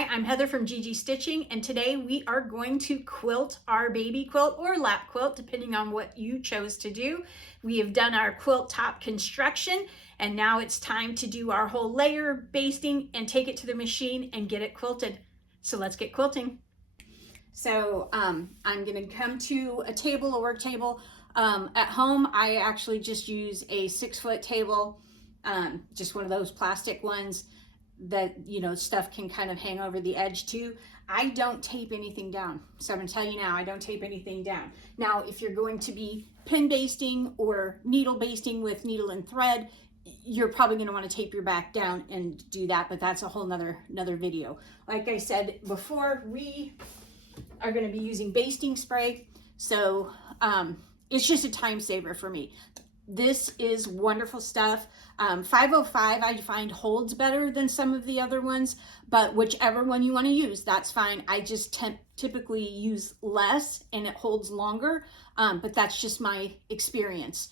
Hi, I'm Heather from GG Stitching, and today we are going to quilt our baby quilt or lap quilt, depending on what you chose to do. We have done our quilt top construction, and now it's time to do our whole layer, basting, and take it to the machine and get it quilted. So let's get quilting. So I'm going to come to a table, a work table. At home, I actually just use a 6-foot table, just one of those plastic ones that, you know, stuff can kind of hang over the edge too. I don't tape anything down. So I'm gonna tell you now, I don't tape anything down. Now, if you're going to be pin basting or needle basting with needle and thread, you're probably gonna wanna tape your back down and do that, but that's a whole nother video. Like I said before, we are gonna be using basting spray. So it's just a time saver for me. This is wonderful stuff. 505 I find holds better than some of the other ones, but whichever one you want to use, that's fine. I just typically use less and it holds longer, but that's just my experience.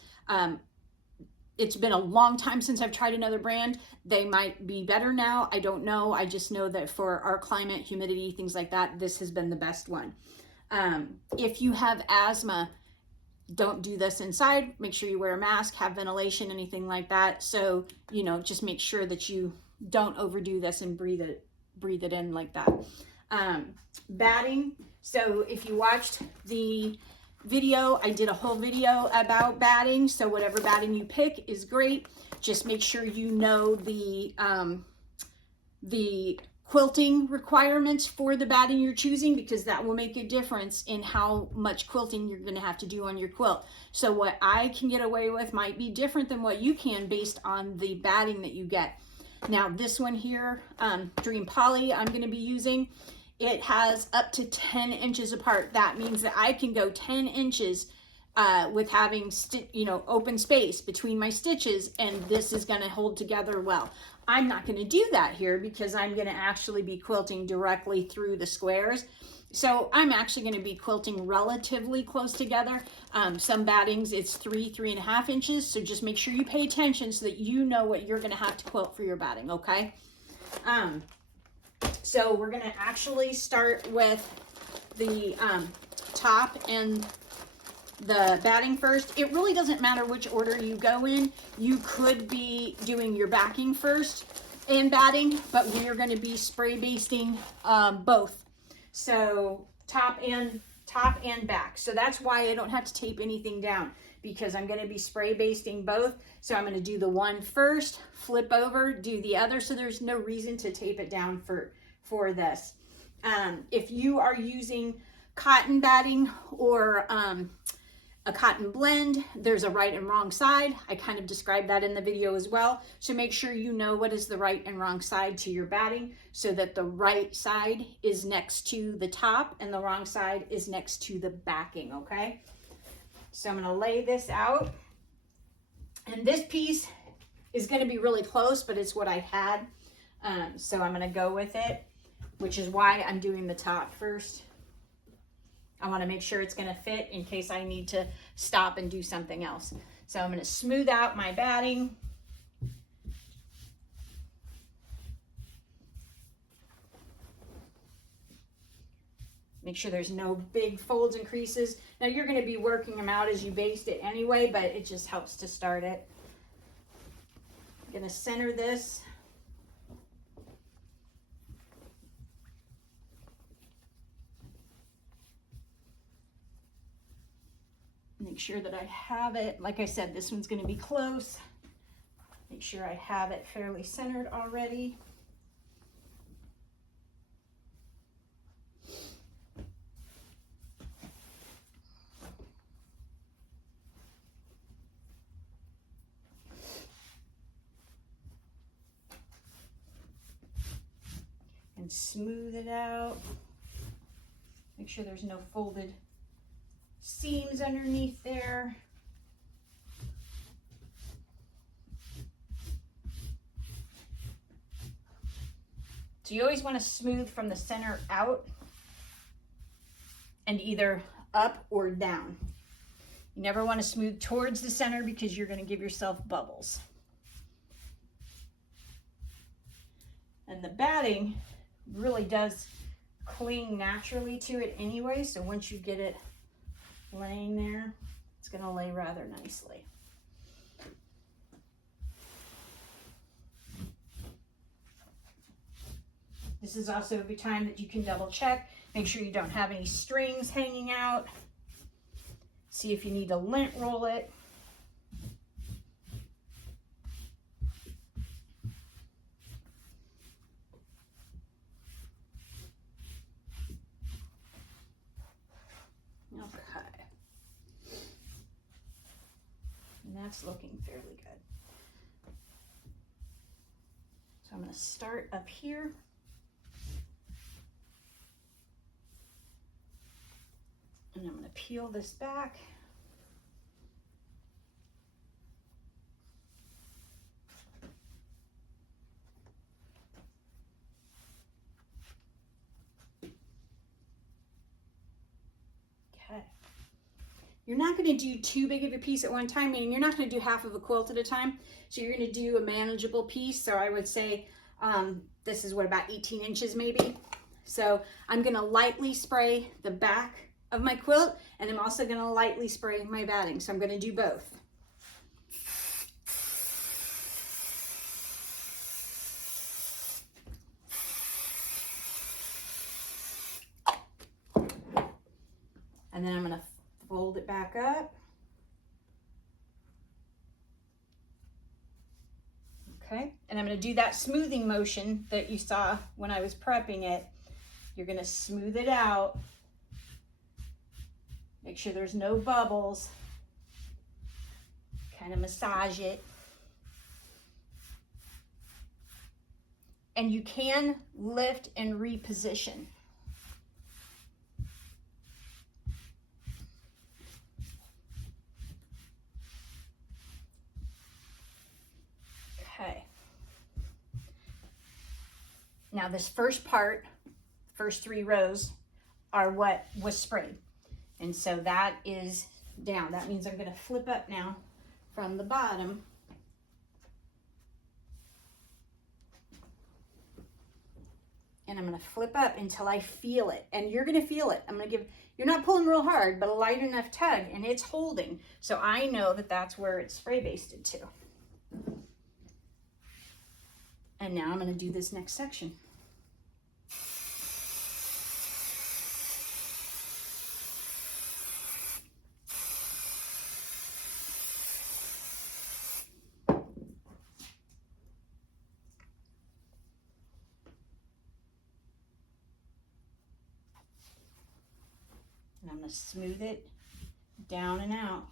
It's been a long time since I've tried another brand. They might be better now. I don't know. I just know that for our climate, humidity, things like that, this has been the best one. If you have asthma, don't do this inside. Make sure you wear a mask, have ventilation, anything like that. So, you know, just make sure that you don't overdo this and breathe it in like that. Batting. So if you watched the video, I did a whole video about batting. So whatever batting you pick is great. Just make sure you know the quilting requirements for the batting you're choosing, because that will make a difference in how much quilting you're going to have to do on your quilt. So what I can get away with might be different than what you can based on the batting that you get. Now this one here, Dream Poly, I'm going to be using, it has up to 10 inches apart. That means that I can go 10 inches with having open space between my stitches, and this is going to hold together well. I'm not going to do that here because I'm going to actually be quilting directly through the squares. So I'm actually going to be quilting relatively close together. Some battings, it's 3.5 inches. So just make sure you pay attention so that you know what you're going to have to quilt for your batting, okay? So we're going to actually start with the top and the batting first. It really doesn't matter which order you go in. You could be doing your backing first and batting, but we are going to be spray basting both. So top and back. So that's why I don't have to tape anything down, because I'm going to be spray basting both. So I'm going to do the one first, flip over, do the other. So there's no reason to tape it down for this. If you are using cotton batting or a cotton blend, there's a right and wrong side. I kind of described that in the video as well. So make sure you know what is the right and wrong side to your batting, so that the right side is next to the top and the wrong side is next to the backing, okay? So I'm gonna lay this out. And this piece is gonna be really close, but it's what I had. So I'm gonna go with it, which is why I'm doing the top first. I want to make sure it's going to fit in case I need to stop and do something else. So I'm going to smooth out my batting. Make sure there's no big folds and creases. Now you're going to be working them out as you baste it anyway, but it just helps to start it. I'm going to center this. Make sure that I have it. Like I said, this one's going to be close. Make sure I have it fairly centered already. And smooth it out. Make sure there's no folded seams underneath there. So you always want to smooth from the center out and either up or down. You never want to smooth towards the center because you're going to give yourself bubbles. And the batting really does cling naturally to it anyway, so once you get it laying there, it's going to lay rather nicely. This is also a good time that you can double check. Make sure you don't have any strings hanging out. See if you need to lint roll it. Okay. And that's looking fairly good. So I'm going to start up here. And I'm going to peel this back. Okay. You're not going to do too big of a piece at one time, meaning you're not going to do half of a quilt at a time. So you're going to do a manageable piece. So I would say this is what, about 18 inches maybe. So I'm going to lightly spray the back of my quilt, and I'm also going to lightly spray my batting. So I'm going to do both. And then I'm going to fold it back up. Okay, and I'm going to do that smoothing motion that you saw when I was prepping it. You're going to smooth it out. Make sure there's no bubbles. Kind of massage it. And you can lift and reposition. Okay. Now this first part, first 3 rows are what was sprayed. And so that is down. That means I'm going to flip up now from the bottom. And I'm going to flip up until I feel it. And you're going to feel it. I'm going to give, you're not pulling real hard, but a light enough tug, and it's holding. So I know that that's where it's spray basted to. And now I'm going to do this next section. And I'm going to smooth it down and out.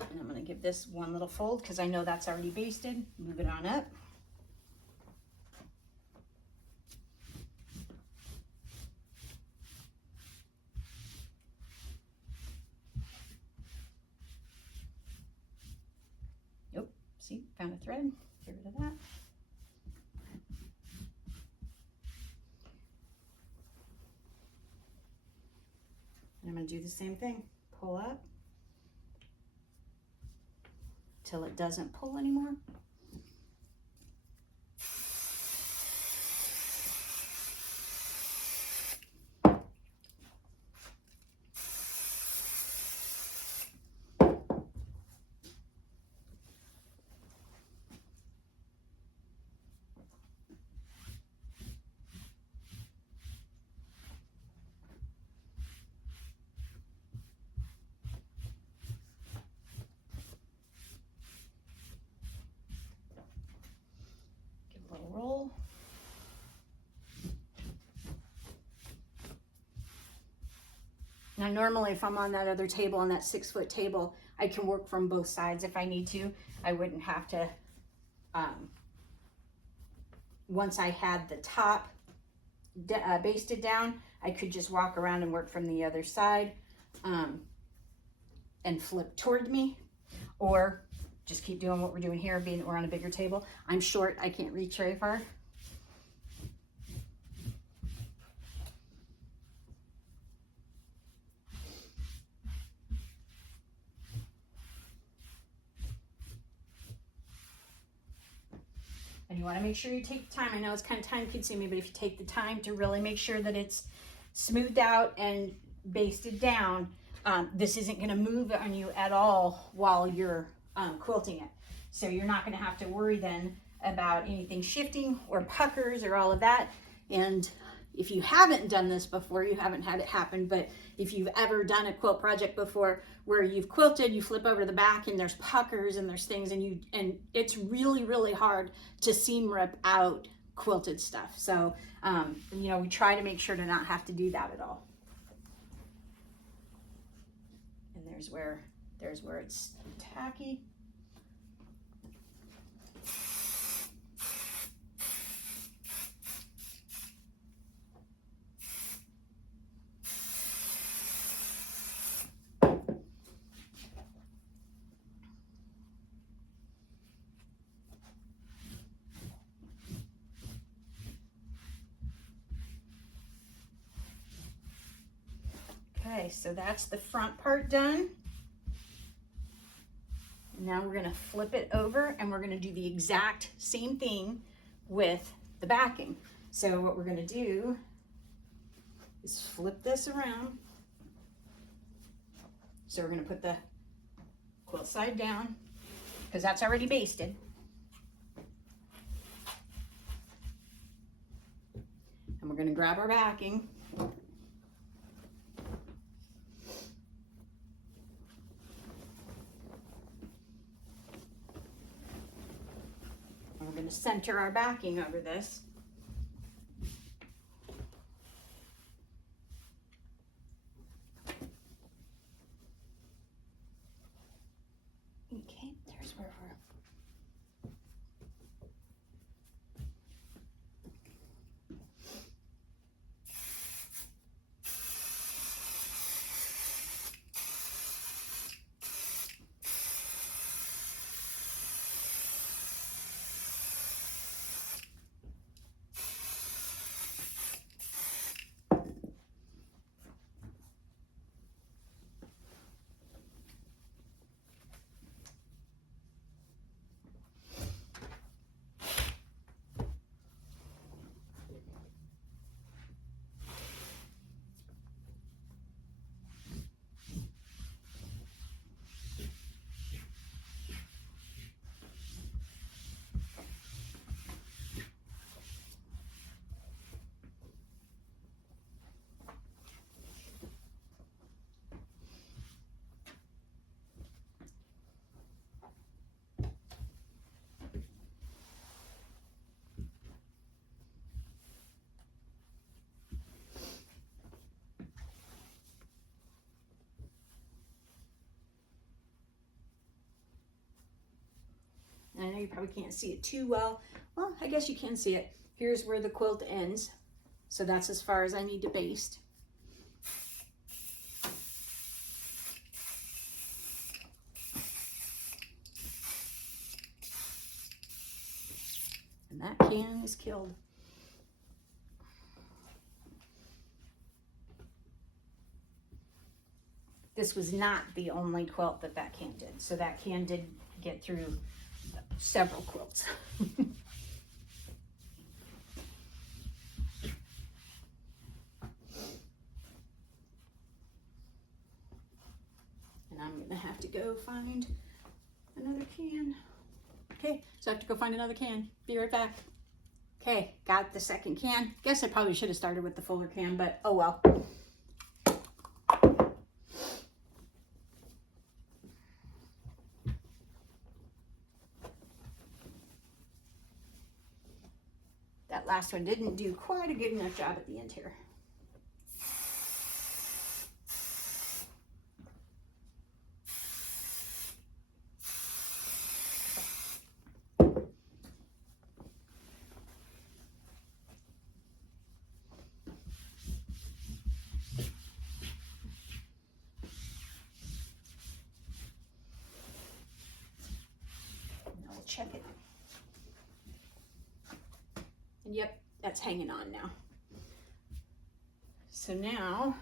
And I'm going to give this one little fold because I know that's already basted. Move it on up. Yep, see, found a thread. Get rid of that. And I'm going to do the same thing. Pull up till it doesn't pull anymore. Roll. Now normally if I'm on that other table, on that 6-foot table, I can work from both sides if I need to. I wouldn't have to, once I had the top basted down, I could just walk around and work from the other side and flip toward me, or just keep doing what we're doing here, being that we're on a bigger table. I'm short, I can't reach very far. you want to make sure you take the time. I know it's kind of time consuming, but if you take the time to really make sure that it's smoothed out and basted down, this isn't going to move on you at all while you're quilting it. So you're not going to have to worry then about anything shifting or puckers or all of that. And if you haven't done this before, you haven't had it happen, but if you've ever done a quilt project before where you've quilted, you flip over to the back and there's puckers and there's things, and it's really, really hard to seam rip out quilted stuff. So, you know, we try to make sure to not have to do that at all. And there's where it's tacky. Okay, so that's the front part done. Now we're gonna flip it over and we're gonna do the exact same thing with the backing. So what we're gonna do is flip this around. So we're gonna put the quilt side down because that's already basted. And we're gonna grab our backing. We're going to center our backing over this. Okay, there's where we're... I know you probably can't see it too well. Well, I guess you can see it. Here's where the quilt ends. So that's as far as I need to baste. And that can is killed. This was not the only quilt that can did. So that can did get through several quilts. And I'm gonna have to go find another can. Okay, so I have to go find another can. Be right back. Okay, got the second can. Guess I probably should have started with the fuller can, but oh well. That last one didn't do quite a good enough job at the end here. I'll check it. And yep, that's hanging on now. So now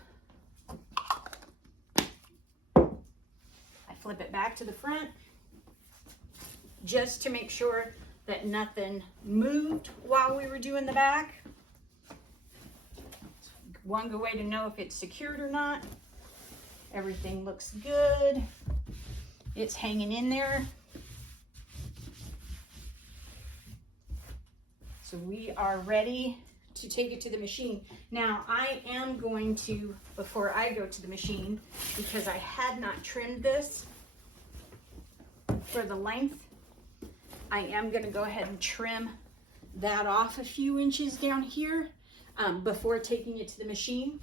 I flip it back to the front just to make sure that nothing moved while we were doing the back. One good way to know if it's secured or not. Everything looks good. It's hanging in there. So we are ready to take it to the machine. Now I am going to, before I go to the machine, because I had not trimmed this for the length, I am going to go ahead and trim that off a few inches down here before taking it to the machine.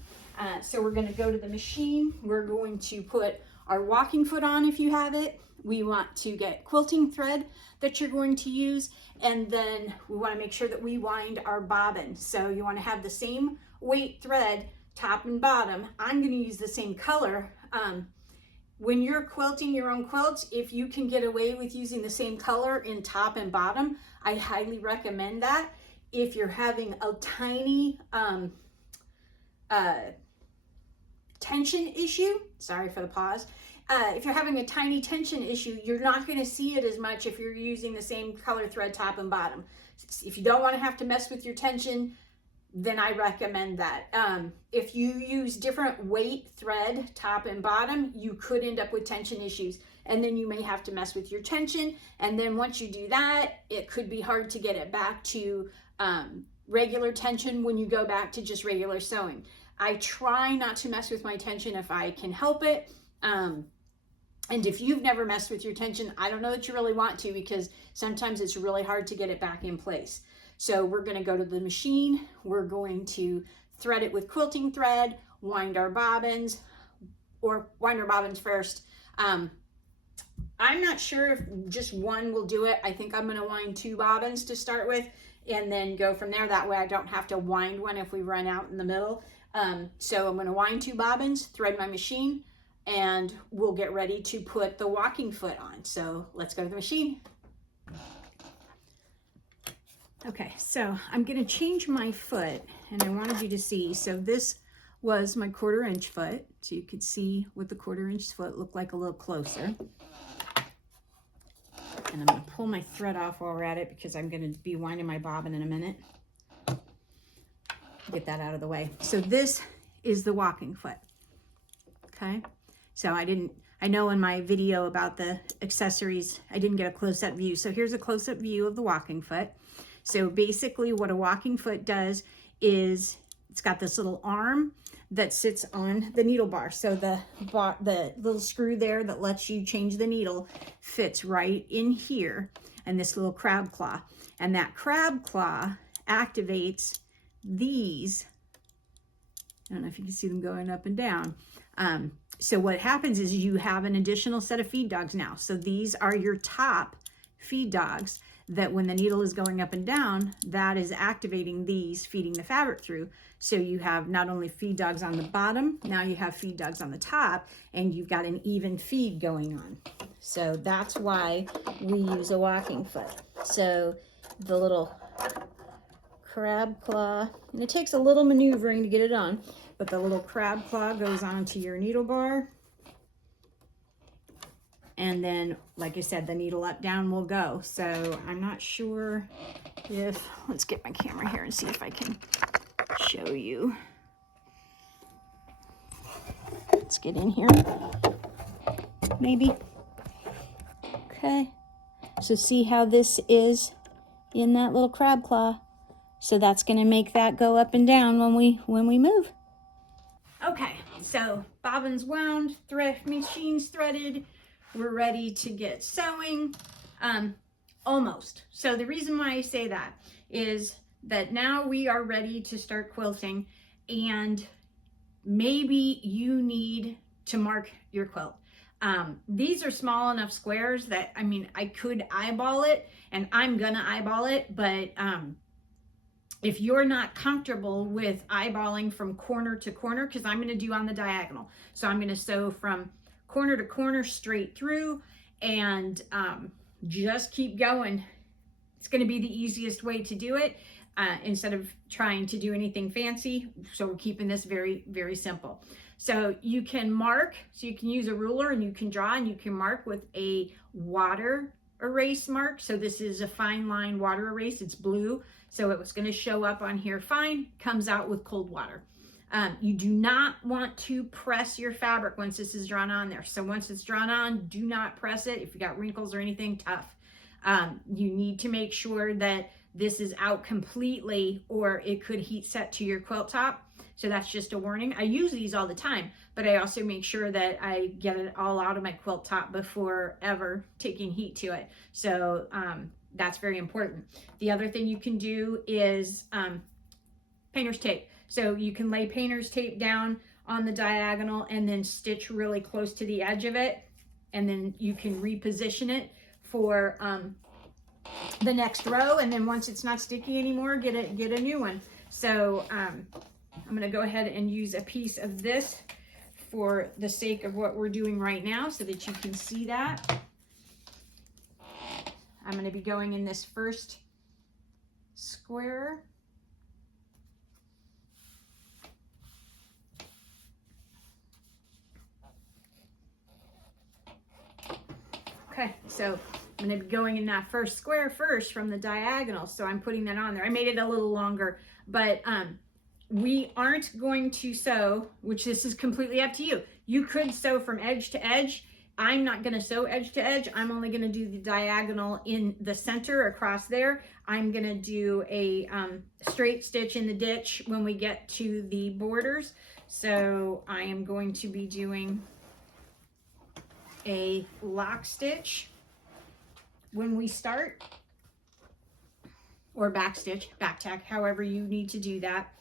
So we're going to go to the machine. We're going to put our walking foot on if you have it. We want to get quilting thread that you're going to use, and then we want to make sure that we wind our bobbin. So you want to have the same weight thread top and bottom. I'm going to use the same color. When you're quilting your own quilts, if you can get away with using the same color in top and bottom, I highly recommend that. If you're having a tiny tension issue, sorry for the pause, if you're having a tiny tension issue, you're not going to see it as much if you're using the same color thread top and bottom. If you don't want to have to mess with your tension, then I recommend that. If you use different weight thread top and bottom, you could end up with tension issues, and then you may have to mess with your tension, and then once you do that, it could be hard to get it back to regular tension when you go back to just regular sewing. I try not to mess with my tension if I can help it. And if you've never messed with your tension, I don't know that you really want to, because sometimes it's really hard to get it back in place. So we're going to go to the machine. We're going to thread it with quilting thread, wind our bobbins, or wind our bobbins first. I'm not sure if just one will do it. I think I'm going to wind 2 bobbins to start with, and then go from there. That way I don't have to wind one if we run out in the middle. So I'm going to wind 2 bobbins, thread my machine, and we'll get ready to put the walking foot on. So let's go to the machine. Okay, so I'm going to change my foot, and I wanted you to see. So this was my 1/4 inch foot, so you could see what the 1/4 inch foot looked like a little closer. And I'm going to pull my thread off while we're at it, because I'm going to be winding my bobbin in a minute. Get that out of the way. So this is the walking foot. Okay, so I know in my video about the accessories, I didn't get a close-up view. So here's a close-up view of the walking foot. So basically what a walking foot does is it's got this little arm that sits on the needle bar. So the little screw there that lets you change the needle fits right in here, and this little crab claw. And that crab claw activates these. I don't know if you can see them going up and down. So what happens is you have an additional set of feed dogs now. So these are your top feed dogs that when the needle is going up and down, that is activating these, feeding the fabric through. So you have not only feed dogs on the bottom, now you have feed dogs on the top, and you've got an even feed going on. So that's why we use a walking foot. So the little crab claw, and it takes a little maneuvering to get it on, but the little crab claw goes onto your needle bar. And then, like I said, the needle up, down will go. So I'm not sure if, let's get my camera here and see if I can show you. Let's get in here, maybe. Okay, so see how this is in that little crab claw. So that's gonna make that go up and down when we move. Okay, so bobbins wound, machines threaded. We're ready to get sewing, almost. So the reason why I say that is that now we are ready to start quilting, and maybe you need to mark your quilt. These are small enough squares that, I mean, I could eyeball it, and I'm gonna eyeball it, but if you're not comfortable with eyeballing from corner to corner, because I'm gonna do on the diagonal. So I'm gonna sew from corner to corner straight through, and just keep going. It's going to be the easiest way to do it instead of trying to do anything fancy. So we're keeping this very, very simple. So you can mark, so you can use a ruler and you can draw, and you can mark with a erase mark. So this is a fine line water erase. It's blue. So it was going to show up on here fine, comes out with cold water. You do not want to press your fabric once this is drawn on there. So once it's drawn on, do not press it. If you got wrinkles or anything, tough. You need to make sure that this is out completely, or it could heat set to your quilt top. So that's just a warning. I use these all the time, but I also make sure that I get it all out of my quilt top before ever taking heat to it. So that's very important. The other thing you can do is painter's tape. So you can lay painter's tape down on the diagonal and then stitch really close to the edge of it. And then you can reposition it for the next row. And then once it's not sticky anymore, get a new one. So I'm going to go ahead and use a piece of this for the sake of what we're doing right now so that you can see that. I'm going to be going in this first square. Okay, so I'm going to be going in that first square first from the diagonal. So I'm putting that on there. I made it a little longer, but we aren't going to sew, which this is completely up to you. You could sew from edge to edge. I'm not going to sew edge to edge. I'm only going to do the diagonal in the center across there. I'm going to do a straight stitch in the ditch when we get to the borders. So I am going to be doing a lock stitch when we start, or back stitch, back tack, however you need to do that.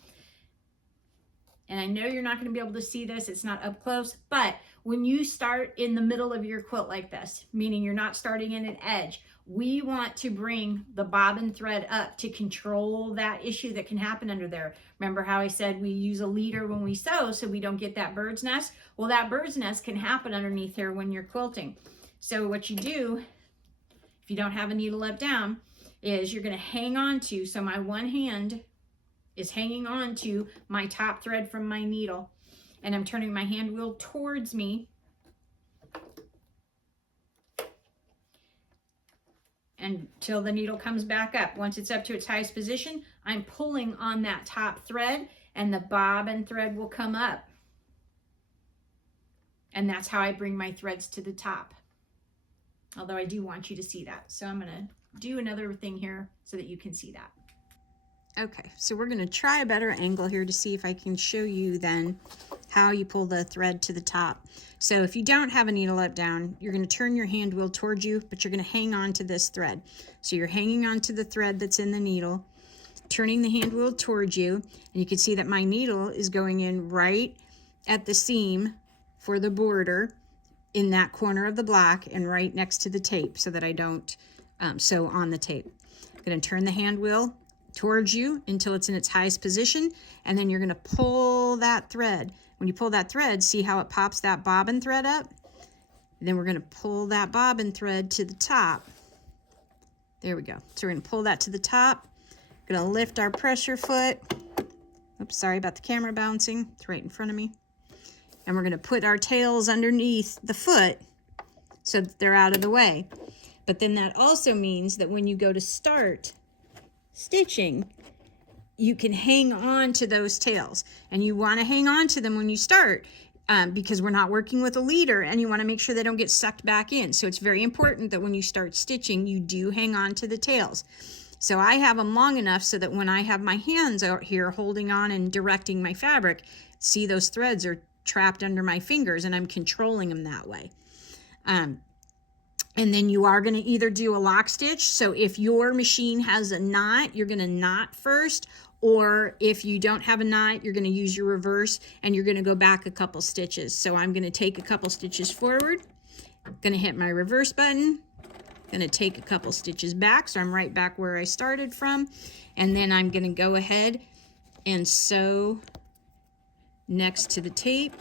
And I know you're not going to be able to see this, it's not up close, but when you start in the middle of your quilt like this, meaning you're not starting in an edge, we want to bring the bobbin thread up to control that issue that can happen under there. Remember how I said we use a leader when we sew so we don't get that bird's nest? Well, that bird's nest can happen underneath here when you're quilting. So what you do, if you don't have a needle let down, is you're going to hang on to, so my one hand is hanging on to my top thread from my needle, and I'm turning my hand wheel towards me until the needle comes back up. Once it's up to its highest position, I'm pulling on that top thread and the bobbin thread will come up. And that's how I bring my threads to the top. Although I do want you to see that. So I'm gonna do another thing here so that you can see that. Okay, so we're gonna try a better angle here to see if I can show you then how you pull the thread to the top. So if you don't have a needle up down, you're gonna turn your hand wheel towards you, but you're gonna hang on to this thread. So you're hanging on to the thread that's in the needle, turning the hand wheel towards you, and you can see that my needle is going in right at the seam for the border in that corner of the block and right next to the tape so that I don't sew on the tape. I'm gonna turn the hand wheel towards you until it's in its highest position, and then you're gonna pull that thread. When you pull that thread, see how it pops that bobbin thread up? And then we're gonna pull that bobbin thread to the top. There we go. So we're gonna pull that to the top. We're gonna lift our pressure foot. Oops, sorry about the camera bouncing. It's right in front of me. And we're gonna put our tails underneath the foot so that they're out of the way. But then that also means that when you go to start stitching, you can hang on to those tails, and you want to hang on to them when you start because we're not working with a leader, and you want to make sure they don't get sucked back in. So it's very important that when you start stitching, you do hang on to the tails. So I have them long enough so that when I have my hands out here holding on and directing my fabric, see those threads are trapped under my fingers and I'm controlling them that way. And then you are going to either do a lock stitch. So if your machine has a knot, you're going to knot first. Or if you don't have a knot, you're going to use your reverse and you're going to go back a couple stitches. So I'm going to take a couple stitches forward, going to hit my reverse button, going to take a couple stitches back. So I'm right back where I started from. And then I'm going to go ahead and sew next to the tape.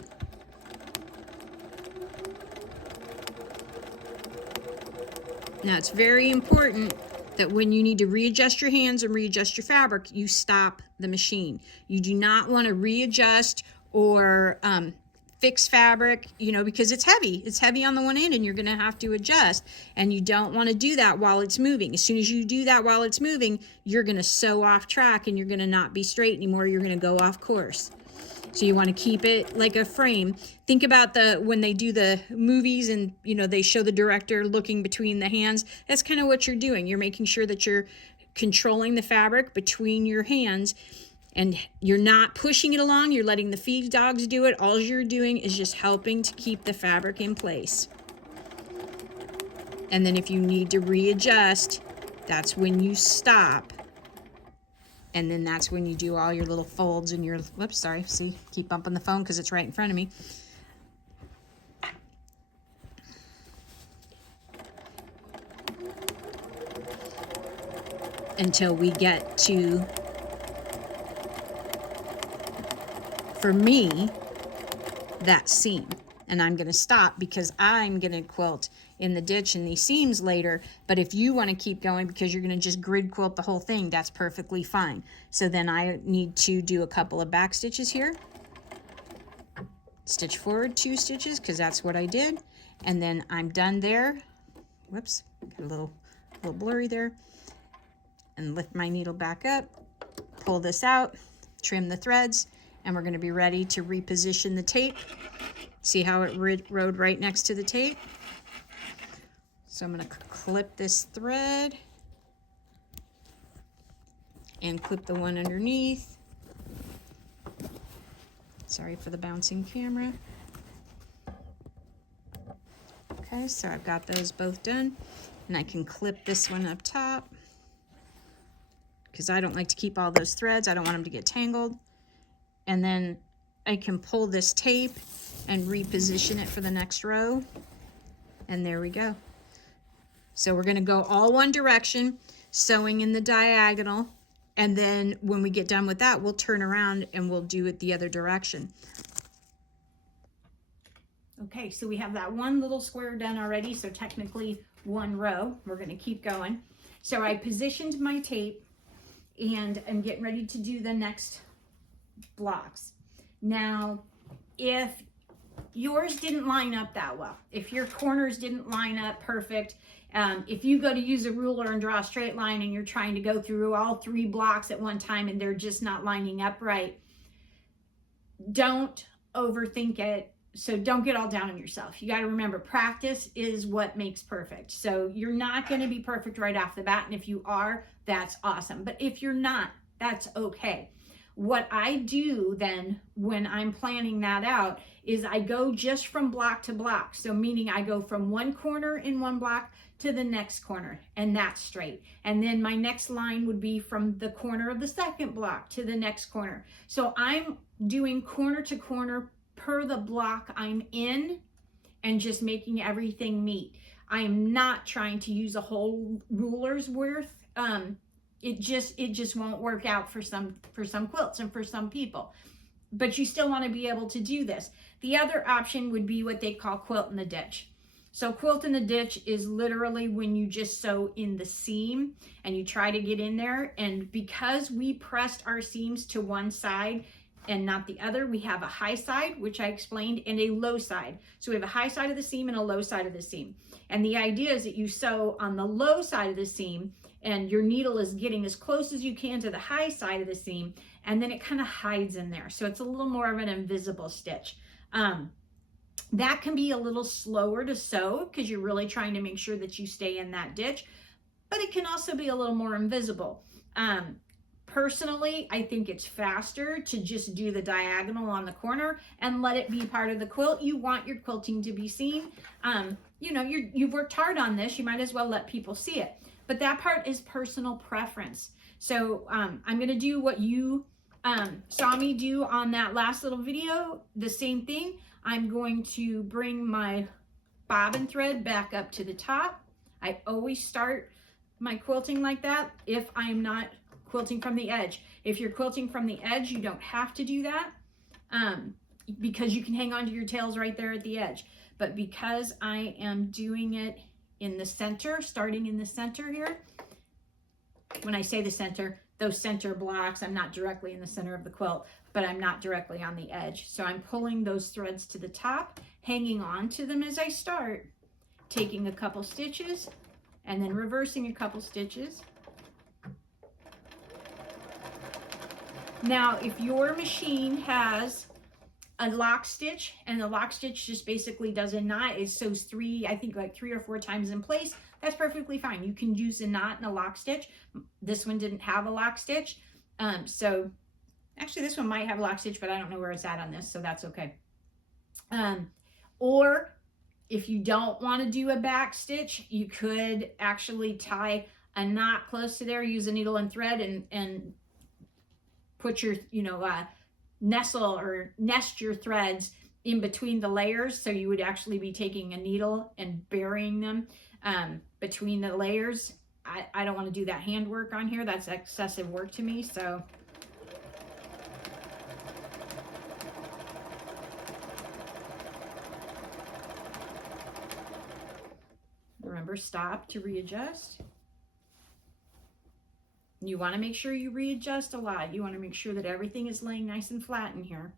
Now it's very important that when you need to readjust your hands and readjust your fabric, you stop the machine. You do not want to readjust or fix fabric, you know, because it's heavy on the one end, and you're going to have to adjust, and you don't want to do that while it's moving. As soon as you do that while it's moving, you're going to sew off track, and you're going to not be straight anymore. You're going to go off course. So you want to keep it like a frame. Think about when they do the movies and, you know, they show the director looking between the hands. That's kind of what you're doing. You're making sure that you're controlling the fabric between your hands, and you're not pushing it along. You're letting the feed dogs do it. All you're doing is just helping to keep the fabric in place. And then if you need to readjust, that's when you stop. And then that's when you do all your little folds and your, whoops, sorry, see, keep bumping the phone because it's right in front of me. Until we get to, for me, that seam. And I'm going to stop because I'm going to quilt in the ditch and these seams later. But if you want to keep going because you're going to just grid quilt the whole thing, that's perfectly fine. So then I need to do a couple of back stitches here. Stitch forward 2 stitches because that's what I did. And then I'm done there. Whoops, got a little blurry there. And lift my needle back up, pull this out, trim the threads, and we're going to be ready to reposition the tape. See how it rode right next to the tape? So I'm going to clip this thread and clip the one underneath. Sorry for the bouncing camera. Okay, so I've got those both done, and I can clip this one up top because I don't like to keep all those threads. I don't want them to get tangled. And then I can pull this tape and reposition it for the next row. And there we go. So we're going to go all one direction, sewing in the diagonal. And then when we get done with that, we'll turn around and we'll do it the other direction. Okay, so we have that one little square done already. So technically one row. We're going to keep going. So I positioned my tape and I'm getting ready to do the next blocks. Now, if yours didn't line up that well, if your corners didn't line up perfect, if you go to use a ruler and draw a straight line and you're trying to go through all 3 blocks at one time and they're just not lining up right, don't overthink it. So don't get all down on yourself. You got to remember, practice is what makes perfect. So you're not going to be perfect right off the bat. And if you are, that's awesome. But if you're not, that's okay. What I do then when I'm planning that out is I go just from block to block. So meaning I go from one corner in one block to the next corner, and that's straight. And then my next line would be from the corner of the second block to the next corner. So I'm doing corner to corner per the block I'm in and just making everything meet. I am not trying to use a whole ruler's worth. It just won't work out for some quilts and for some people. But you still want to be able to do this. The other option would be what they call quilt in the ditch. So quilt in the ditch is literally when you just sew in the seam and you try to get in there. And because we pressed our seams to one side and not the other, we have a high side, which I explained, and a low side. So we have a high side of the seam and a low side of the seam. And the idea is that you sew on the low side of the seam and your needle is getting as close as you can to the high side of the seam, and then it kind of hides in there. So it's a little more of an invisible stitch. That can be a little slower to sew because you're really trying to make sure that you stay in that ditch, but it can also be a little more invisible. Personally, I think it's faster to just do the diagonal on the corner and let it be part of the quilt. You want your quilting to be seen. You know, you've worked hard on this. You might as well let people see it. But that part is personal preference. So I'm going to do what you saw me do on that last little video. The same thing. I'm going to bring my bobbin thread back up to the top. I always start my quilting like that if I am not quilting from the edge. If you're quilting from the edge, you don't have to do that because you can hang on to your tails right there at the edge. But because I am doing it in the center, starting in the center here, when I say the center, those center blocks, I'm not directly in the center of the quilt, but I'm not directly on the edge. So I'm pulling those threads to the top, hanging on to them as I start, taking a couple stitches, and then reversing a couple stitches. Now, if your machine has a lock stitch, and the lock stitch just basically does a knot, it sews three, I think like 3 or 4 times in place, that's perfectly fine. You can use a knot and a lock stitch. This one didn't have a lock stitch. So actually this one might have a lock stitch, but I don't know where it's at on this, so that's okay. Or if you don't want to do a back stitch, you could actually tie a knot close to there, use a needle and thread, and put your, nestle or nest your threads in between the layers. So you would actually be taking a needle and burying them between the layers. I don't want to do that handwork on here. That's excessive work to me. So remember, stop to readjust. You want to make sure you readjust a lot. You want to make sure that everything is laying nice and flat in here.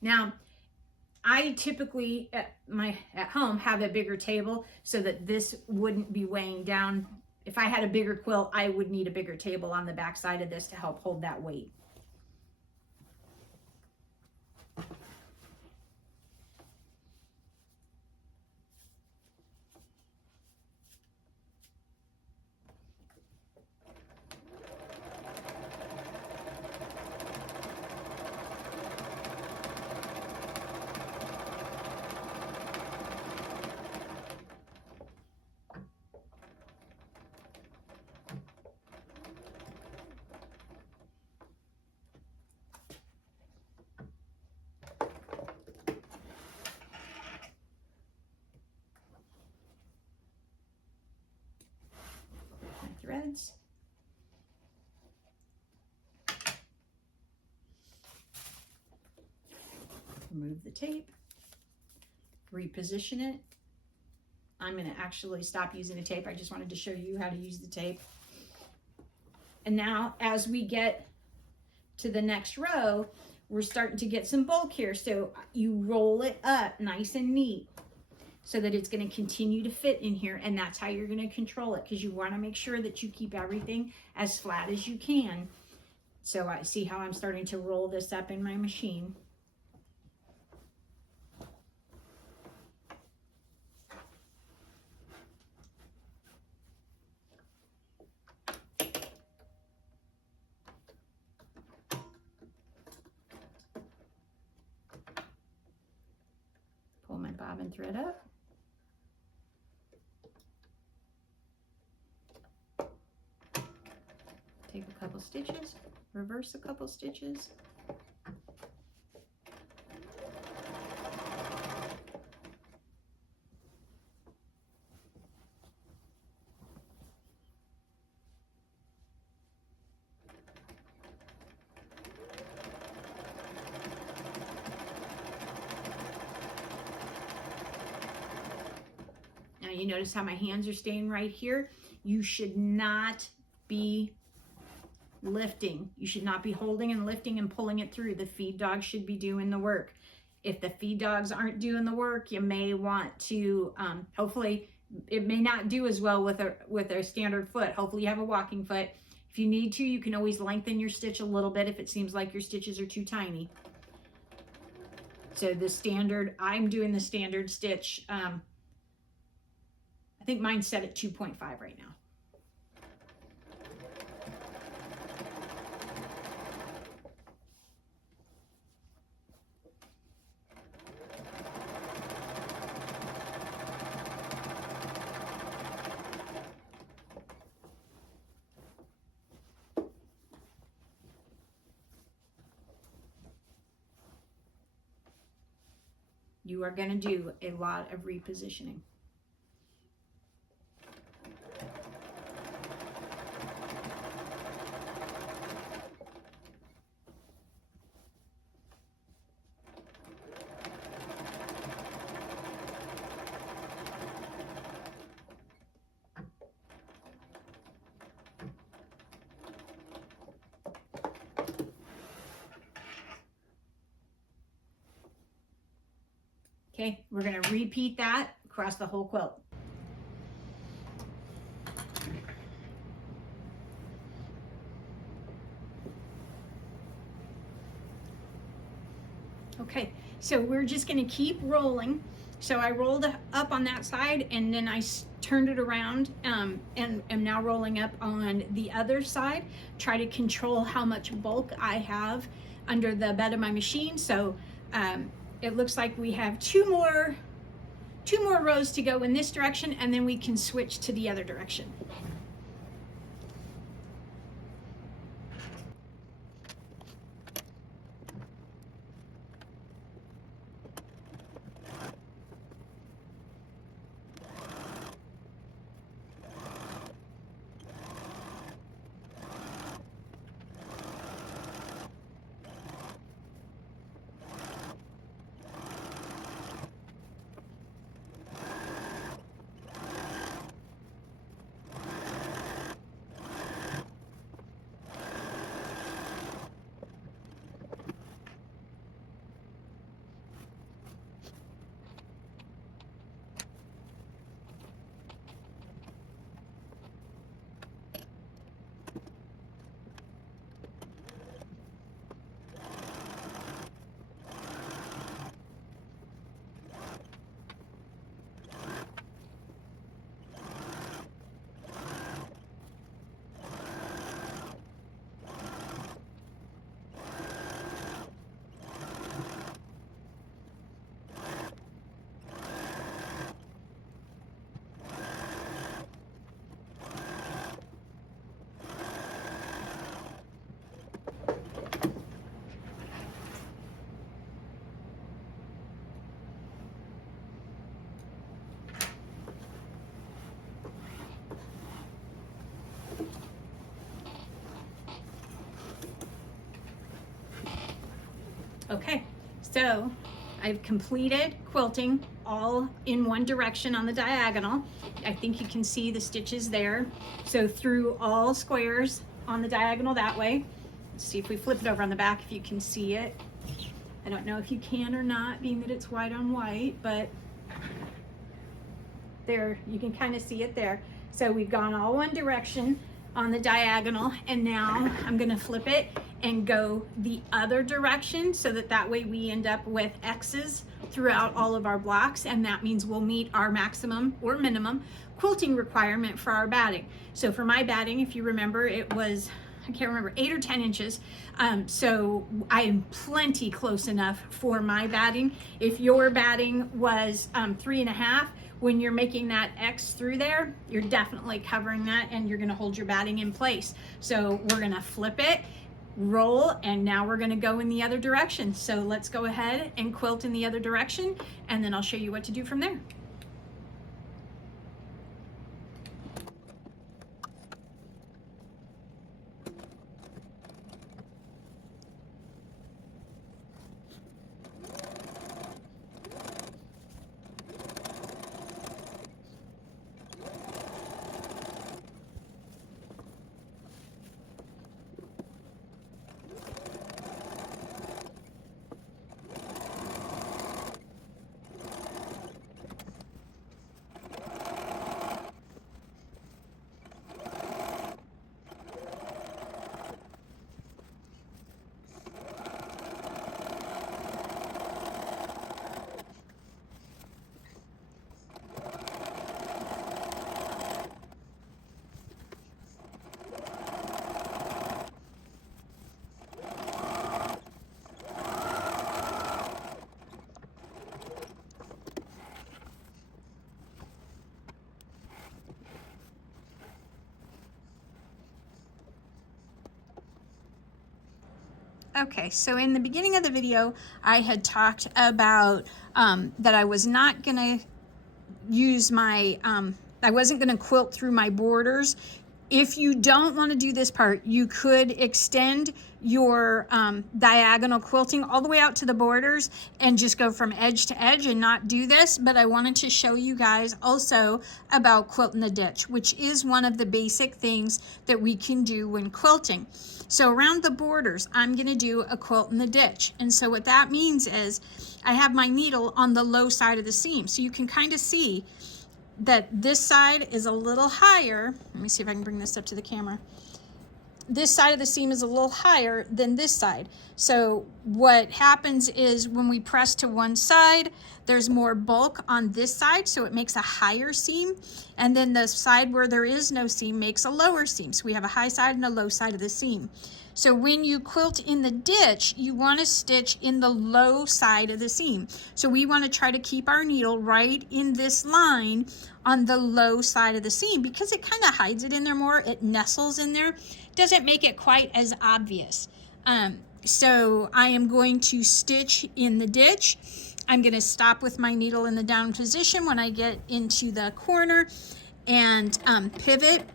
Now, I typically at home have a bigger table so that this wouldn't be weighing down. If I had a bigger quilt, I would need a bigger table on the back side of this to help hold that weight. Threads. Remove the tape, reposition it. I'm going to actually stop using the tape. I just wanted to show you how to use the tape. And now as we get to the next row, we're starting to get some bulk here. So you roll it up nice and neat so that it's going to continue to fit in here. And that's how you're going to control it, because you want to make sure that you keep everything as flat as you can. So I see how I'm starting to roll this up in my machine. Pull my bobbin thread up. Take a couple stitches, reverse a couple stitches. Now you notice how my hands are staying right here. You should not be lifting. You should not be holding and lifting and pulling it through. The feed dog should be doing the work. If the feed dogs aren't doing the work, you may want to, hopefully it may not do as well with a standard foot. Hopefully you have a walking foot. If you need to, you can always lengthen your stitch a little bit if it seems like your stitches are too tiny. So the standard, I'm doing the standard stitch. I think mine's set at 2.5 right now. You are going to do a lot of repositioning. Okay, we're gonna repeat that across the whole quilt. Okay, so we're just gonna keep rolling. So I rolled up on that side and then I turned it around and am now rolling up on the other side. Try to control how much bulk I have under the bed of my machine. So it looks like we have two more rows to go in this direction, and then we can switch to the other direction. Okay, so I've completed quilting all in one direction on the diagonal. I think you can see the stitches there. So through all squares on the diagonal that way. Let's see if we flip it over on the back if you can see it. I don't know if you can or not, being that it's white on white, but there, you can kind of see it there. So we've gone all one direction on the diagonal, and now I'm gonna flip it and go the other direction so that way we end up with X's throughout all of our blocks, and that means we'll meet our maximum or minimum quilting requirement for our batting. So for my batting, if you remember, it was, I can't remember, 8 or 10 inches. So I am plenty close enough for my batting. If your batting was 3.5, when you're making that X through there, you're definitely covering that and you're gonna hold your batting in place. So we're gonna flip it, roll, and now we're gonna go in the other direction. So let's go ahead and quilt in the other direction, and then I'll show you what to do from there. Okay, so in the beginning of the video, I had talked about that I was not gonna use my, I wasn't gonna quilt through my borders If you don't want to do this part, you could extend your diagonal quilting all the way out to the borders and just go from edge to edge and not do this. But I wanted to show you guys also about quilting the ditch, which is one of the basic things that we can do when quilting. So around the borders, I'm going to do a quilt in the ditch. And so what that means is I have my needle on the low side of the seam. So you can kind of see that this side is a little higher. Let me see if I can bring this up to the camera. This side of the seam is a little higher than this side. So what happens is when we press to one side, there's more bulk on this side, so it makes a higher seam. And then the side where there is no seam makes a lower seam. So we have a high side and a low side of the seam. So when you quilt in the ditch, you want to stitch in the low side of the seam. So we want to try to keep our needle right in this line on the low side of the seam because it kind of hides it in there more. It nestles in there. Doesn't make it quite as obvious. So I am going to stitch in the ditch. I'm going to stop with my needle in the down position when I get into the corner and pivot.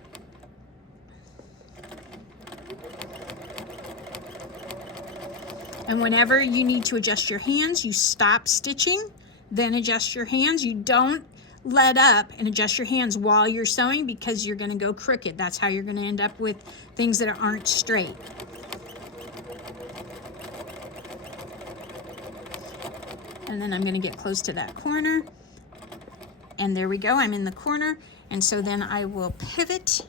And whenever you need to adjust your hands, you stop stitching, then adjust your hands. You don't let up and adjust your hands while you're sewing because you're going to go crooked. That's how you're going to end up with things that aren't straight. And then I'm going to get close to that corner. And there we go. I'm in the corner. And so then I will pivot.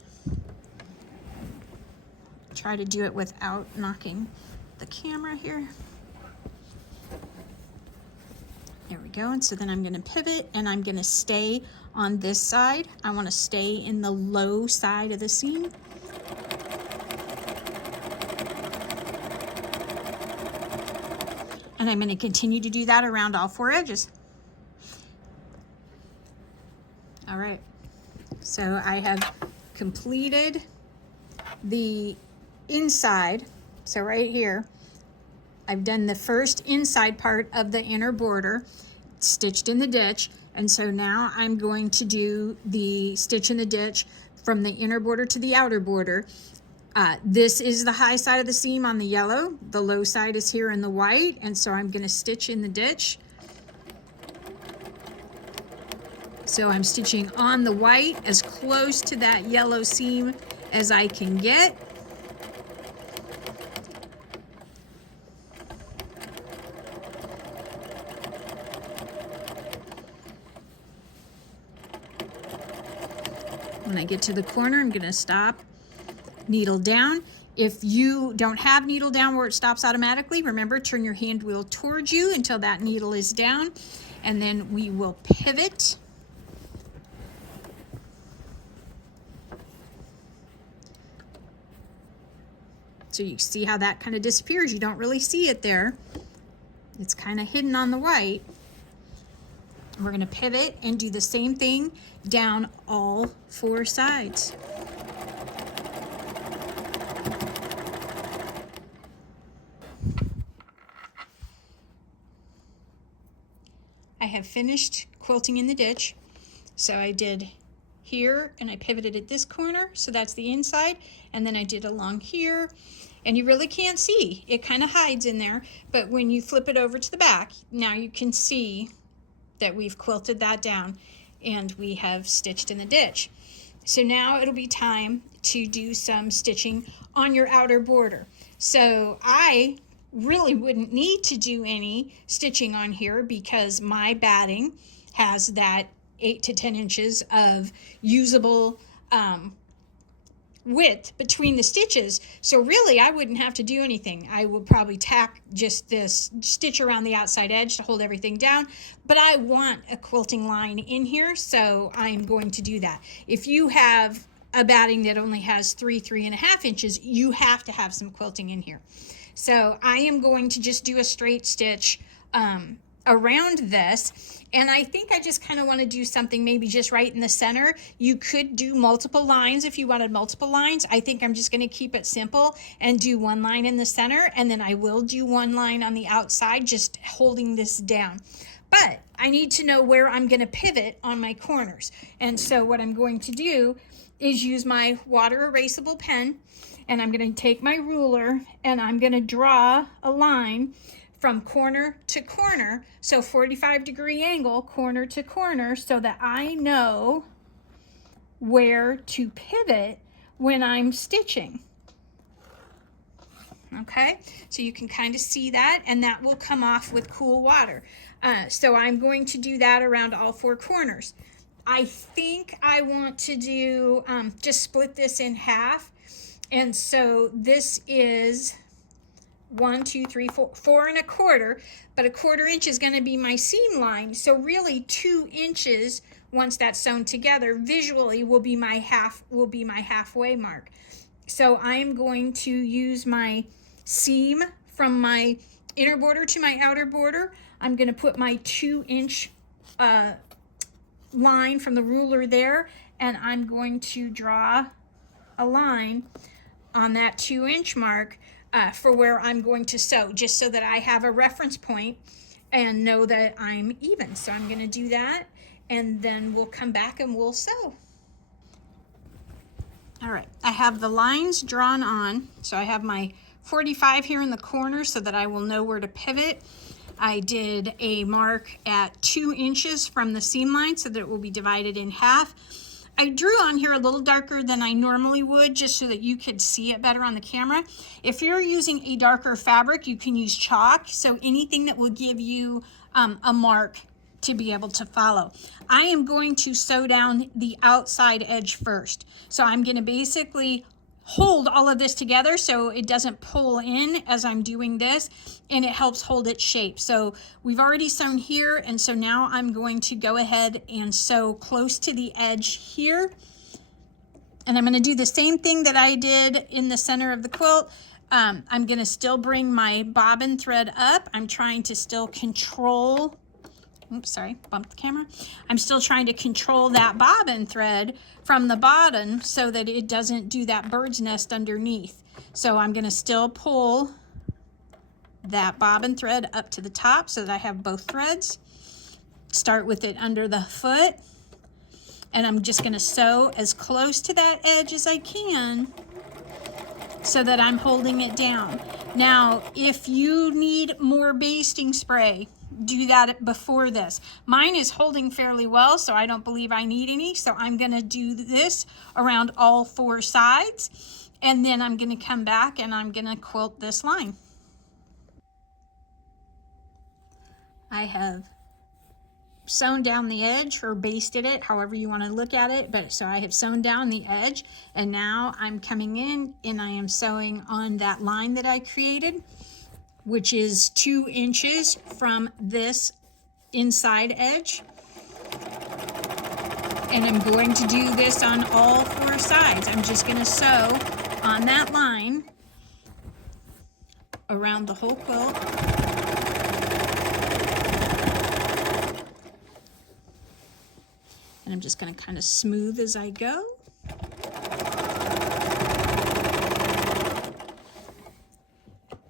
Try to do it without knocking the camera here. There we go. And so then I'm going to pivot and I'm going to stay on this side. I want to stay in the low side of the seam. And I'm going to continue to do that around all four edges. All right. So I have completed the inside. So right here, I've done the first inside part of the inner border, stitched in the ditch, and so now I'm going to do the stitch in the ditch from the inner border to the outer border. This is the high side of the seam on the yellow, the low side is here in the white, and so I'm going to stitch in the ditch. So I'm stitching on the white as close to that yellow seam as I can get. When I get to the corner, I'm going to stop, needle down. If you don't have needle down where it stops automatically, remember, turn your hand wheel towards you until that needle is down, and then we will pivot. So you see how that kind of disappears. You don't really see it there. It's kind of hidden on the white. We're going to pivot and do the same thing down all four sides. I have finished quilting in the ditch. So I did here and I pivoted at this corner, so that's the inside, and then I did along here, and you really can't see. It kind of hides in there, but when you flip it over to the back, now you can see that we've quilted that down and we have stitched in the ditch. So now it'll be time to do some stitching on your outer border. So I really wouldn't need to do any stitching on here because my batting has that 8 to 10 inches of usable width between the stitches. So really I wouldn't have to do anything. I will probably tack just this stitch around the outside edge to hold everything down, but I want a quilting line in here, so I'm going to do that. If you have a batting that only has 3.5 inches, you have to have some quilting in here. So I am going to just do a straight stitch around this, and I think I just kind of want to do something maybe just right in the center. You could do multiple lines if you wanted multiple lines. I think I'm just going to keep it simple and do one line in the center, and then I will do one line on the outside just holding this down. But I need to know where I'm going to pivot on my corners, and so what I'm going to do is use my water erasable pen, and I'm going to take my ruler and I'm going to draw a line from corner to corner, so 45-degree angle, corner to corner, so that I know where to pivot when I'm stitching. Okay, so you can kind of see that, and that will come off with cool water. So I'm going to do that around all 4 corners. I think I want to do, just split this in half. And so this is 1, 2, 3, 4, 4¼ but 1/4 inch is going to be my seam line. So really 2 inches, once that's sewn together, visually will be my halfway mark. So I'm going to use my seam from my inner border to my outer border. I'm going to put my 2-inch line from the ruler there, and I'm going to draw a line on that 2-inch mark for where I'm going to sew, just so that I have a reference point and know that I'm even. So I'm going to do that, and then we'll come back and we'll sew. All right, I have the lines drawn on, so I have my 45 here in the corner so that I will know where to pivot. I did a mark at 2 inches from the seam line so that it will be divided in half. I drew on here a little darker than I normally would, just so that you could see it better on the camera. If you're using a darker fabric, you can use chalk, so anything that will give you a mark to be able to follow. I am going to sew down the outside edge first. So I'm going to basically hold all of this together so it doesn't pull in as I'm doing this, and it helps hold its shape. So we've already sewn here, and so now I'm going to go ahead and sew close to the edge here. And I'm going to do the same thing that I did in the center of the quilt. I'm going to still bring my bobbin thread up. I'm trying to still control, oops, sorry, bumped the camera. I'm still trying to control that bobbin thread from the bottom so that it doesn't do that bird's nest underneath. So I'm going to still pull that bobbin thread up to the top so that I have both threads. Start with it under the foot, and I'm just going to sew as close to that edge as I can so that I'm holding it down. Now, if you need more basting spray, do that before this. Mine is holding fairly well, so I don't believe I need any. So I'm going to do this around all 4 sides, and then I'm going to come back and I'm going to quilt this line. I have sewn down the edge, or basted it, however you want to look at it, but so I have sewn down the edge, and now I'm coming in and I am sewing on that line that I created, which is 2 inches from this inside edge. And I'm going to do this on all 4 sides. I'm just going to sew on that line around the whole quilt. And I'm just going to kind of smooth as I go.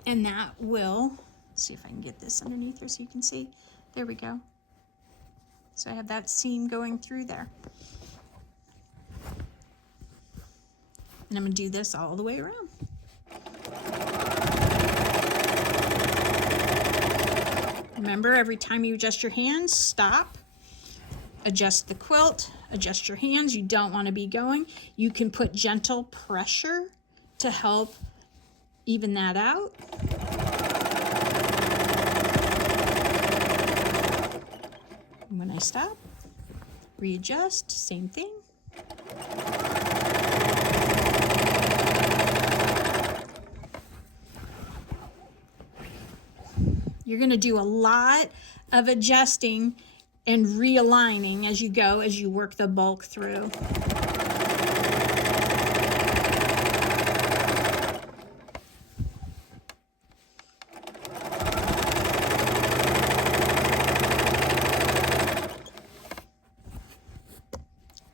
And that will, see if I can get this underneath here so you can see. There we go. So I have that seam going through there. And I'm going to do this all the way around. Remember, every time you adjust your hands, stop. Adjust the quilt, adjust your hands. You don't want to be going. You can put gentle pressure to help even that out. And when I stop, readjust, same thing. You're going to do a lot of adjusting and realigning as you go, as you work the bulk through.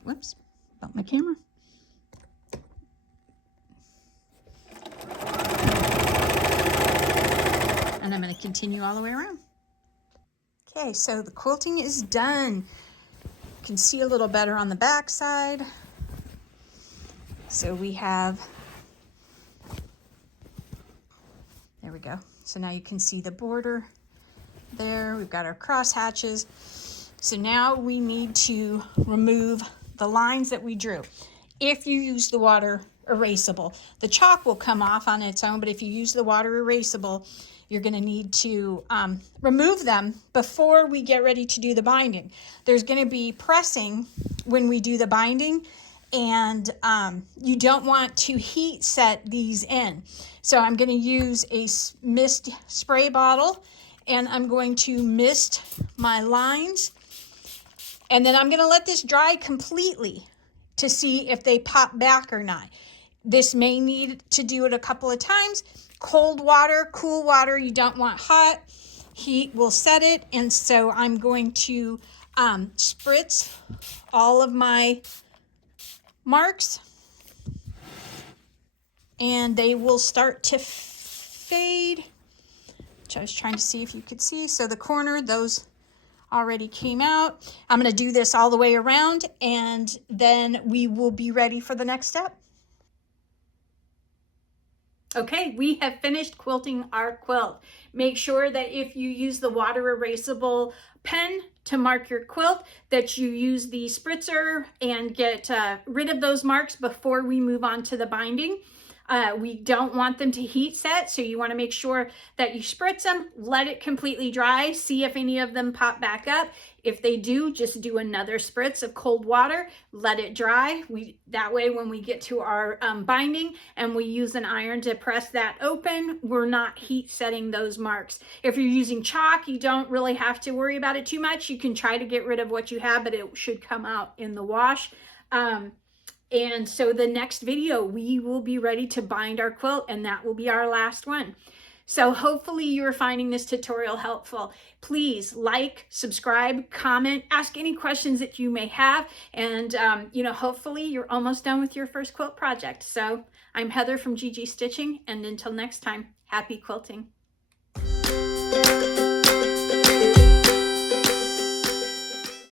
Whoops, bumped my camera. And I'm going to continue all the way around. Okay, so the quilting is done. You can see a little better on the back side. So we have, there we go. So now you can see the border there. We've got our cross hatches. So now we need to remove the lines that we drew. If you use the water erasable, the chalk will come off on its own, but if you use the water erasable, you're going to need to remove them before we get ready to do the binding. There's going to be pressing when we do the binding, and you don't want to heat set these in. So I'm going to use a mist spray bottle, and I'm going to mist my lines, and then I'm going to let this dry completely to see if they pop back or not. This may need to do it a couple of times. Cold water, cool water, you don't want hot. Heat will set it, and so I'm going to spritz all of my marks, and they will start to fade, which I was trying to see if you could see. So the corner, those already came out. I'm going to do this all the way around, and then we will be ready for the next step. Okay, we have finished quilting our quilt. Make sure that if you use the water erasable pen to mark your quilt, that you use the spritzer and get rid of those marks before we move on to the binding. We don't want them to heat set, so you want to make sure that you spritz them, let it completely dry, see if any of them pop back up. If they do, just do another spritz of cold water, let it dry. That way when we get to our binding and we use an iron to press that open, we're not heat setting those marks. If you're using chalk, you don't really have to worry about it too much. You can try to get rid of what you have, but it should come out in the wash. And so the next video, we will be ready to bind our quilt, and that will be our last one. So hopefully you're finding this tutorial helpful. Please like, subscribe, comment, ask any questions that you may have. And, hopefully you're almost done with your first quilt project. So I'm Heather from GG Stitching, and until next time, happy quilting.